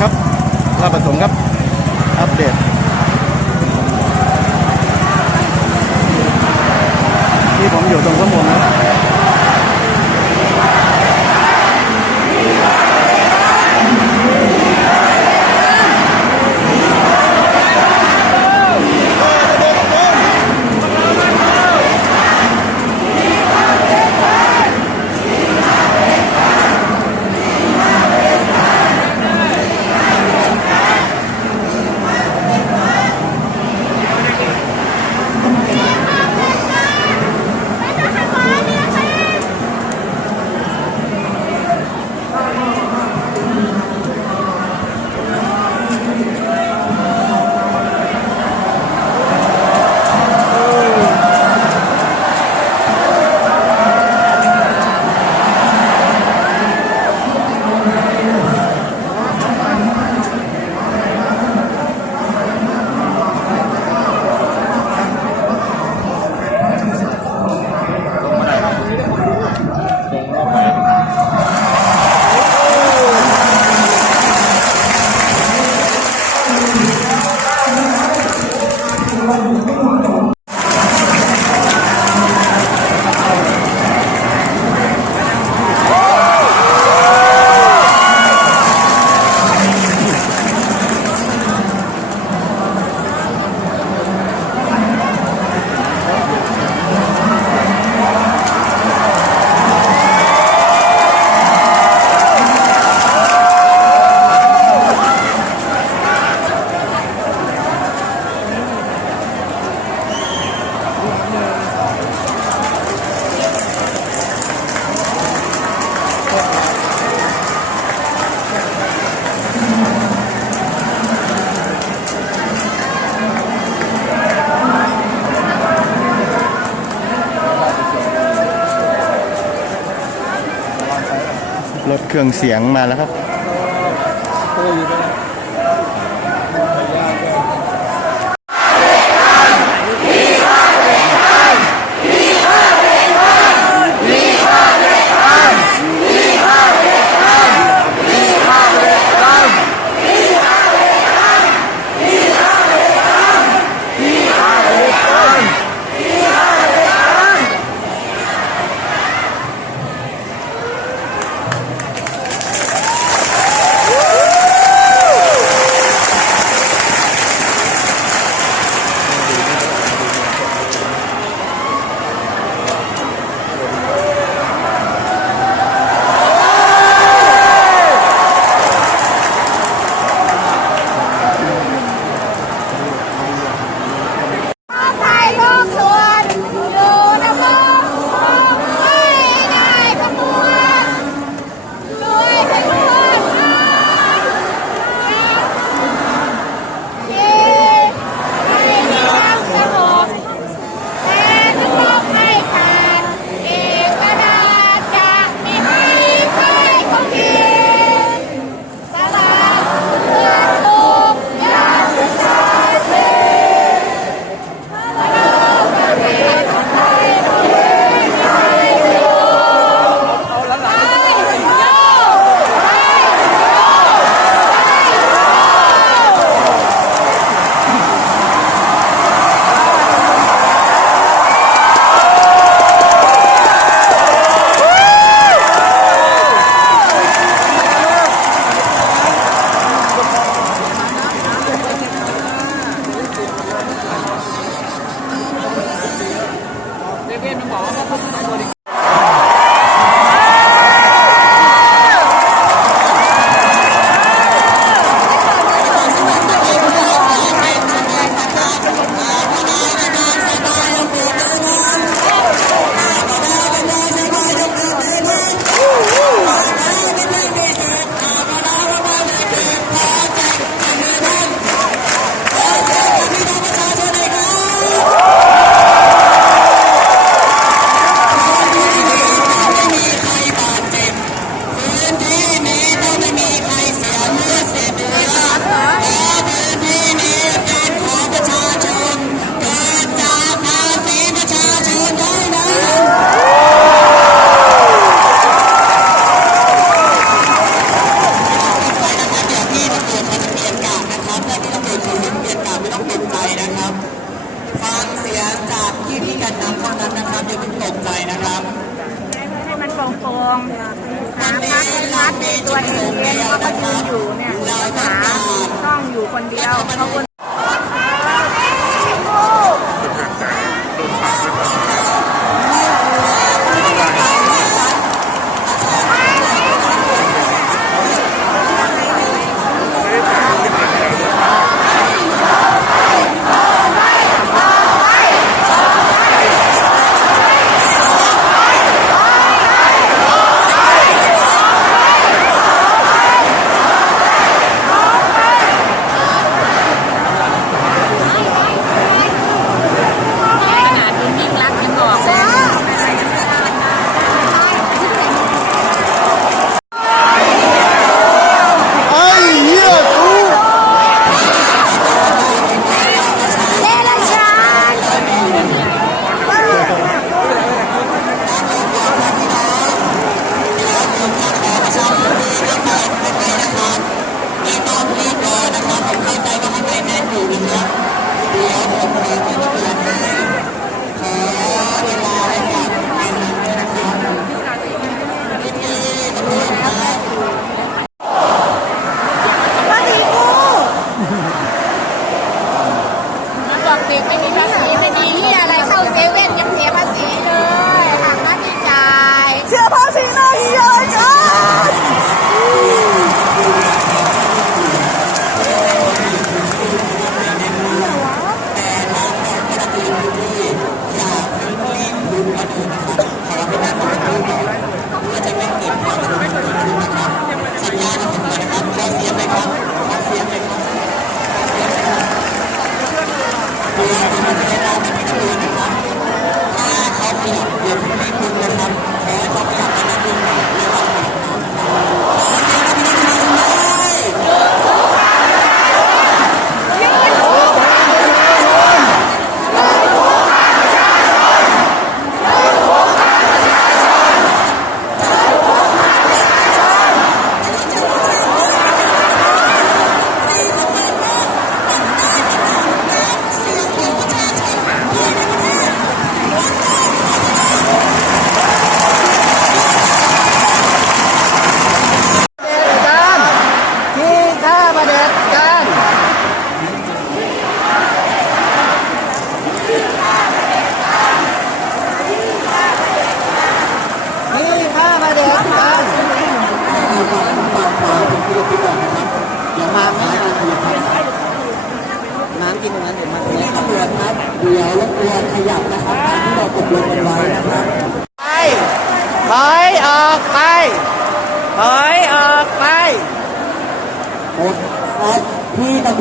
ครับลาดประสงค์ครับ อัปเดตที่ผมอยู่ตรงข้างบนนะ เครื่องเสียงมาแล้วครับ ตัวเองเนี่ยเขาก็ยือยู่เนี่ยหาช่องอยู่คนเดียวเขาคน เข้าใจว่าข้าในแม่นอยู่นะคเดี๋ยวผมจะไปที่ตัวให้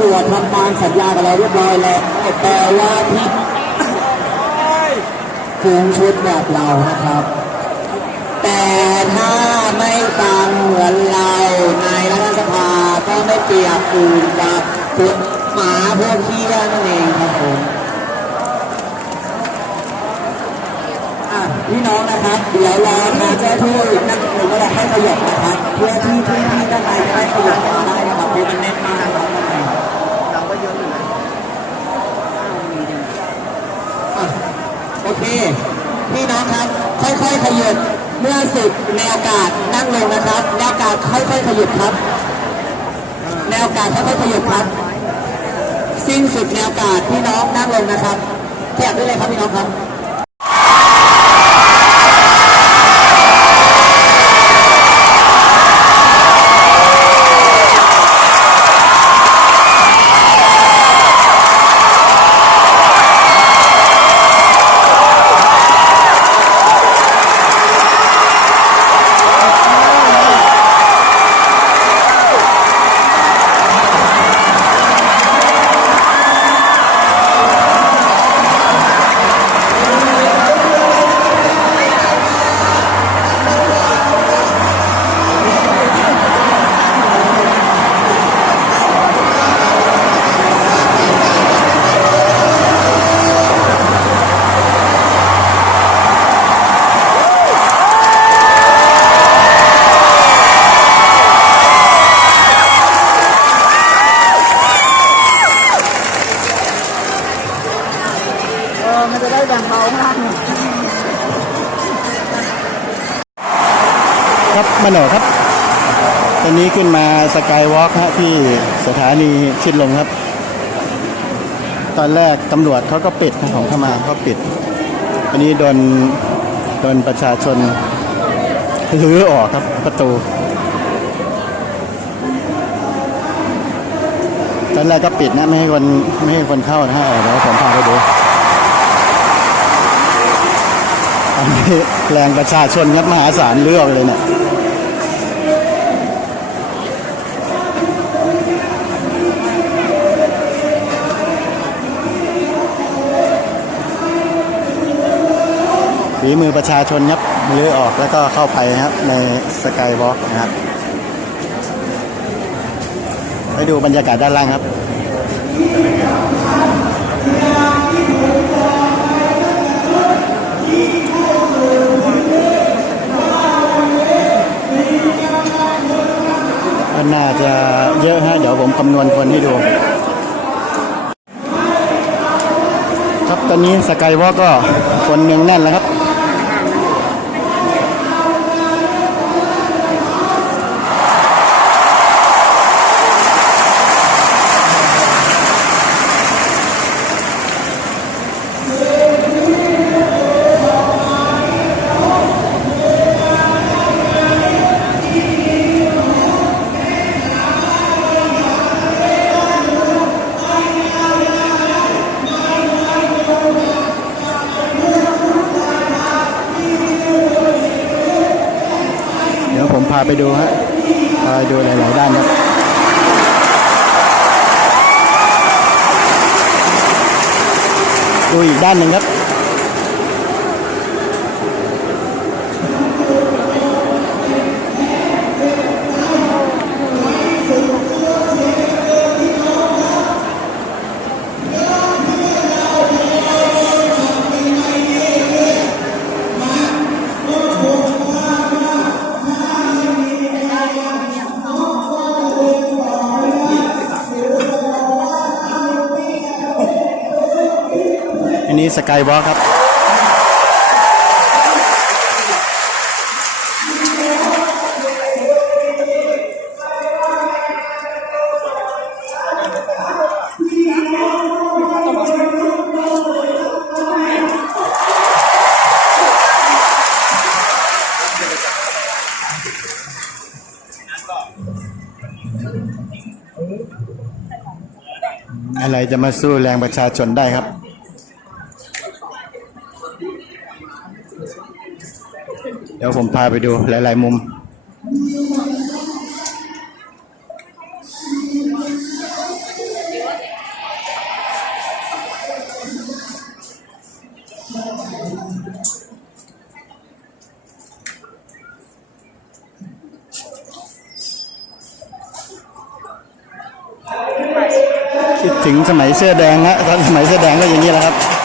รวจทำตามสัญญากับเราเรียบร้อยแล้วแต่ว่าพี่ฟูงชุดแบบเรานะครับ แต่ถ้าไม่ฟังเหมือนเราในรัฐสภาก็ไม่เปรียบอื่นกับพวกหมาพวกขี้นั่นเองครับผมพี่น้องนะครับเดี๋ยวรอทางเจ้าหน้าที่นั่งหรือว่าเราให้ขยับนะครับเพื่อที่ที่ที่ด้านในจะได้ขยับมาได้นะครับเพราะมันแน่นมากครับด้านในเราก็เยอะอยู่นะอะโอ เคพี่น้องครับ ค่อยๆขยับเมื่อสุดแนวกาดนั่งลงนะครับ แนวกาดค่อยๆขยับครับ แนวกาดค่อยๆขยับครับ สิ้นสุดแนวกาดพี่น้องนั่งลงนะครับขยับได้เลยครับพี่น้องครับ ครับมาโนครับ ตอนนี้ขึ้นมาสกายวอล์กฮะที่สถานีชิดลมครับ ตอนแรกตำรวจเขาก็ปิดนะผมเข้ามาเขาปิด อันนี้โดนโดนประชาชนรื้อออกครับประตู ตอนแรกก็ปิดนะไม่ให้คนไม่ให้คนเข้านะฮะเดี๋ยวผมพาไปดูอันนี้แรงประชาชนครับมหาศาลเลือกเลยเนี่ย ฝีมือประชาชนครับเลือออกแล้วก็เข้าไปครับในสกายวอล์กนะครับไปดูบรรยากาศด้านล่างครับน่าจะเยอะฮะเดี๋ยวผมคำนวณคนให้ดู ครับตอนนี้สกายวอล์กก็คนเนืองแน่นแล้วครับ ไปดูฮะพาดูหลาย ๆ ด้านครับดูอีกด้านหนึ่งครับ นี้สกายวอล์กครับอะไรจะมาสู้แรงประชาชนได้ครับ เดี๋ยวผมพาไปดูหลาย ๆ มุม คิดถึงสมัยเสื้อแดงฮะตอนสมัยเสื้อแดงก็อย่างนี้แหละครับ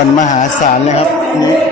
โอ้คนมหาศาลนะครับนี่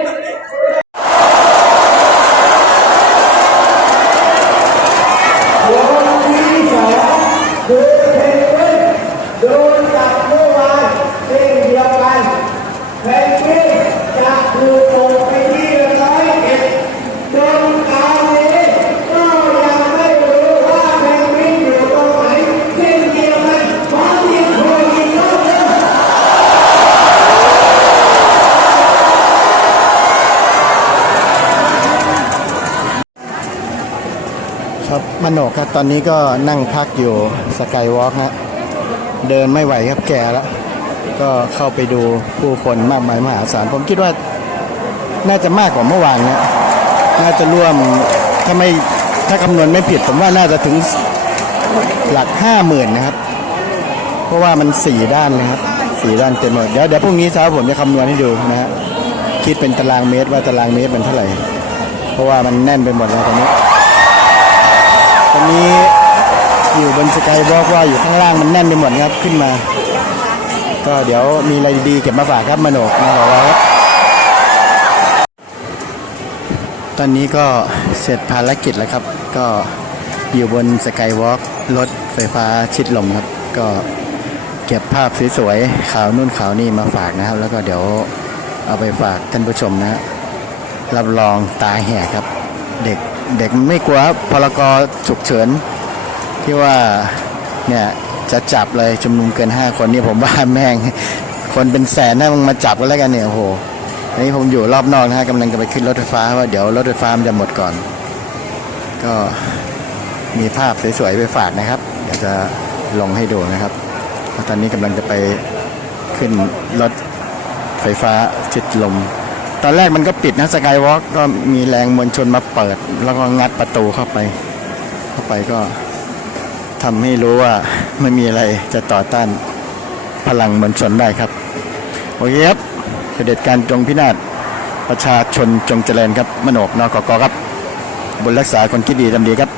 นกครับ ตอนนี้ก็นั่งพักอยู่สกายวอล์กฮะเดินไม่ไหวครับแก่แล้ว ก็เข้าไปดูผู้คนมากมายมหาศาล ผมคิดว่าน่าจะมากกว่าเมื่อวานเนี่ยน่าจะร่วมถ้าไม่ถ้าคำนวณไม่ผิด ผมว่าน่าจะถึงหลักห้าหมื่นนะครับ เพราะว่ามันสี่ด้านนะครับสี่ด้านเต็มหมดเดี๋ยวเดี๋ยวพรุ่งนี้เช้าผมจะคำนวณให้ดูนะฮะคิดเป็นตารางเมตรว่าตารางเมตรเป็นเท่าไหร่ เพราะว่ามันแน่นไปหมดแล้วตอนนี้ อนนี้อยู่บนสกายวอล์กว่าอยู่ข้างล่างมันแน่นไปหมดครับขึ้นมา ก็เดี๋ยวมีอะไรดีๆเก็บมาฝากครับมโนกมาบอกเราครับตอนนี้ก็เสร็จภารกิจแล้วครับ ก็อยู่บนสกายวอล์กรถไฟฟ้าชิดลมครับ ก็เก็บภาพสวยๆขาวนู่นขาวนี่มาฝากนะครับ แล้วก็เดี๋ยวเอาไปฝากท่านผู้ชมนะรับรองตาแหกครับ เด็ก เด็กไม่กลัวพลกรฉุกเฉิน ที่ว่าเนี่ยจะจับเลยชุมนุมเกิน 5 คนนี่ผมว่าแม่ง คนเป็นแสนนะมึงมาจับกันแล้วกันเนี่ยโอ้โหอันนี้ผมอยู่รอบนอกนะฮะกำลังจะไปขึ้นรถไฟฟ้าว่าเดี๋ยวรถไฟฟ้ามันจะหมดก่อน ก็มีภาพสวยๆไปฝากนะครับเดี๋ยวจะลงให้ดูนะครับตอนนี้กำลังจะไปขึ้นรถไฟฟ้าชิดลม ตอนแรกมันก็ปิดนะสกายวอล์กก็มีแรงมวลชนมาเปิด แล้วก็งัดประตูเข้าไป เข้าไปก็ทำให้รู้ว่าไม่มีอะไรจะต่อต้านพลังมวลชนได้ครับ โอเคครับเผด็จการจงพินาศประชาชนจงเจริญครับ มโนกนอกกครับ บนรักษาคนคิดดีทำดีครับ